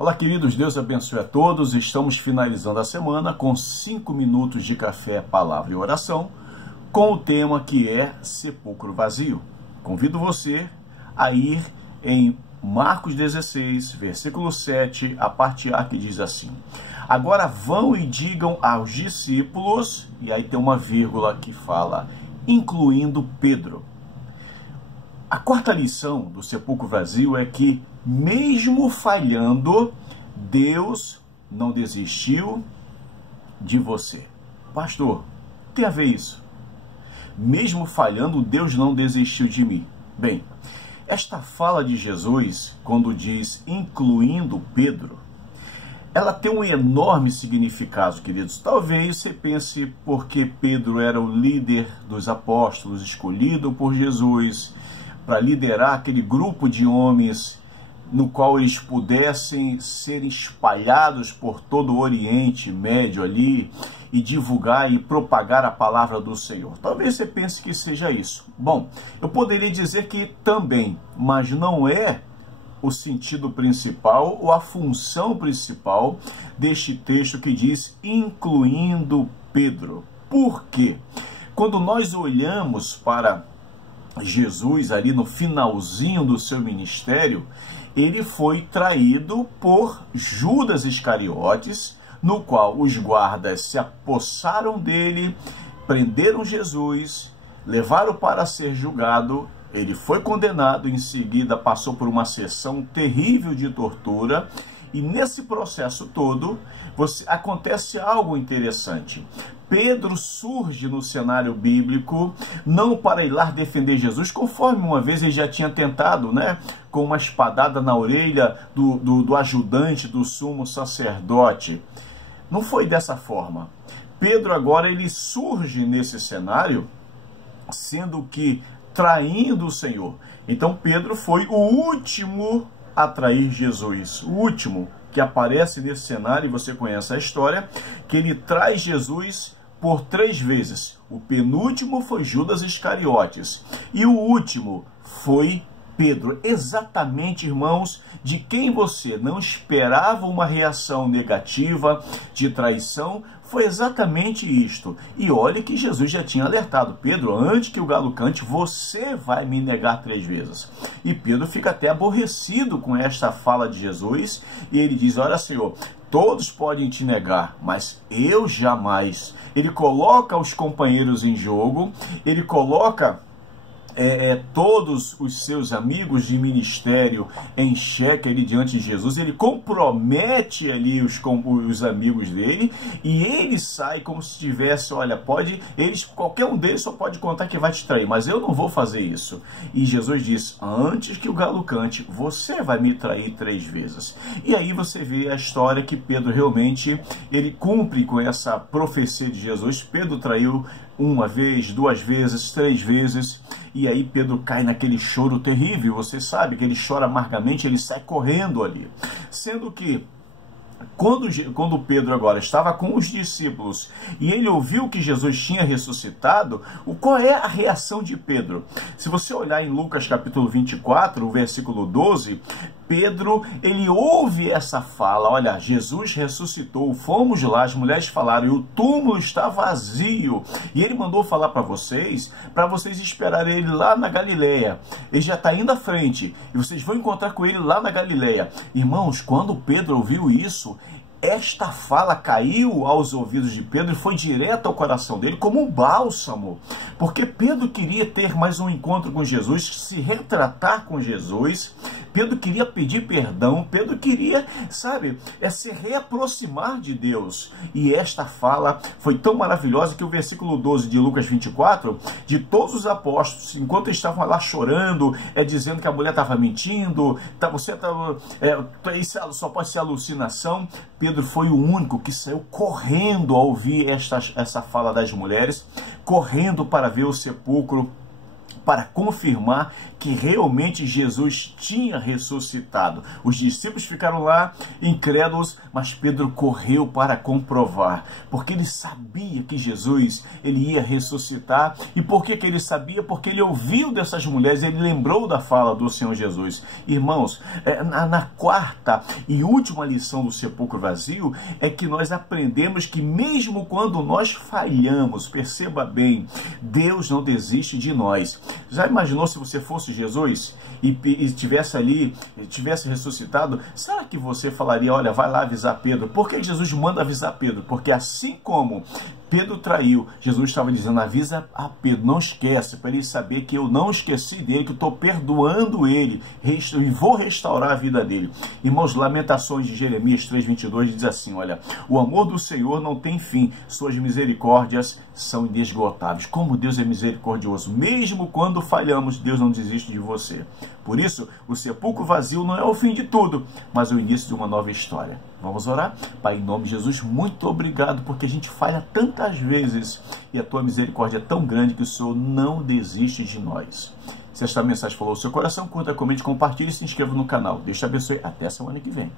Olá, queridos, Deus abençoe a todos. Estamos finalizando a semana com 5 minutos de café, palavra e oração, com o tema que é sepulcro vazio. Convido você a ir em Marcos 16, versículo 7, a parte A, que diz assim: agora vão e digam aos discípulos, e aí tem uma vírgula que fala, incluindo Pedro. A quarta lição do sepulcro vazio é que, mesmo falhando, Deus não desistiu de você. Pastor, tem a ver isso? Mesmo falhando, Deus não desistiu de mim. Bem, esta fala de Jesus, quando diz incluindo Pedro, ela tem um enorme significado, queridos. Talvez você pense porque Pedro era o líder dos apóstolos, escolhido por Jesus para liderar aquele grupo de homens no qual eles pudessem ser espalhados por todo o Oriente Médio ali e divulgar e propagar a palavra do Senhor. Talvez você pense que seja isso. Bom, eu poderia dizer que também, mas não é o sentido principal ou a função principal deste texto que diz incluindo Pedro. Por quê? Quando nós olhamos para Jesus ali no finalzinho do seu ministério, ele foi traído por Judas Iscariotes, no qual os guardas se apossaram dele, prenderam Jesus, levaram para ser julgado. Ele foi condenado, em seguida passou por uma sessão terrível de tortura, e nesse processo todo acontece algo interessante. Pedro surge no cenário bíblico, não para ir lá defender Jesus, conforme uma vez ele já tinha tentado, com uma espadada na orelha do ajudante do sumo sacerdote. Não foi dessa forma. Pedro agora ele surge nesse cenário, sendo que traindo o Senhor. Então Pedro foi o último a trair Jesus, o último que aparece nesse cenário, e você conhece a história, que ele traz Jesus por 3 vezes. O penúltimo foi Judas Iscariotes e o último foi Pedro. Exatamente, irmãos, de quem você não esperava uma reação negativa de traição, foi exatamente isto. E olha que Jesus já tinha alertado Pedro, antes que o galo cante, você vai me negar 3 vezes. E Pedro fica até aborrecido com esta fala de Jesus, e ele diz, olha, Senhor, todos podem te negar, mas eu jamais. Ele coloca os companheiros em jogo, ele coloca todos os seus amigos de ministério em xeque ali diante de Jesus. Ele compromete ali os amigos dele, e ele sai como se tivesse, olha, qualquer um deles só pode contar que vai te trair, mas eu não vou fazer isso. E Jesus diz, antes que o galo cante, você vai me trair 3 vezes. E aí você vê a história que Pedro realmente, ele cumpre com essa profecia de Jesus. Pedro traiu 1 vez, 2 vezes, 3 vezes, e aí Pedro cai naquele choro terrível. Você sabe que ele chora amargamente, ele sai correndo ali. Sendo que, quando Pedro agora estava com os discípulos e ele ouviu que Jesus tinha ressuscitado, qual é a reação de Pedro? Se você olhar em Lucas capítulo 24, o versículo 12, Pedro, ele ouve essa fala, olha, Jesus ressuscitou, fomos lá, as mulheres falaram, e o túmulo está vazio, e ele mandou falar para vocês esperarem ele lá na Galileia. Ele já está indo à frente, e vocês vão encontrar com ele lá na Galileia. Irmãos, quando Pedro ouviu isso, esta fala caiu aos ouvidos de Pedro e foi direto ao coração dele como um bálsamo, porque Pedro queria ter mais um encontro com Jesus, se retratar com Jesus. Pedro queria pedir perdão, Pedro queria, se reaproximar de Deus. E esta fala foi tão maravilhosa que o versículo 12 de Lucas 24, de todos os apóstolos, enquanto estavam lá chorando, dizendo que a mulher estava mentindo, isso só pode ser alucinação, Pedro foi o único que saiu correndo ao ouvir essa fala das mulheres, correndo para ver o sepulcro, para confirmar que realmente Jesus tinha ressuscitado. Os discípulos ficaram lá incrédulos, mas Pedro correu para comprovar, porque ele sabia que Jesus ele ia ressuscitar. E por que ele sabia? Porque ele ouviu dessas mulheres, ele lembrou da fala do Senhor Jesus. Irmãos, na quarta e última lição do sepulcro vazio é que nós aprendemos que mesmo quando nós falhamos, perceba bem, Deus não desiste de nós. Já imaginou se você fosse Jesus e tivesse ali, tivesse ressuscitado? Será que você falaria, olha, vai lá avisar Pedro? Por que Jesus manda avisar Pedro? Porque assim como Pedro traiu, Jesus estava dizendo, avisa a Pedro, não esquece, para ele saber que eu não esqueci dele, que eu estou perdoando ele e vou restaurar a vida dele. Irmãos, Lamentações de Jeremias 3:22 diz assim, olha, o amor do Senhor não tem fim, suas misericórdias são inesgotáveis. Como Deus é misericordioso, mesmo quando falhamos, Deus não desiste de você. Por isso, o sepulcro vazio não é o fim de tudo, mas o início de uma nova história. Vamos orar? Pai, em nome de Jesus, muito obrigado, porque a gente falha tantas vezes e a tua misericórdia é tão grande que o Senhor não desiste de nós. Se esta mensagem falou ao seu coração, curta, comente, compartilhe e se inscreva no canal. Deus te abençoe. Até a semana que vem.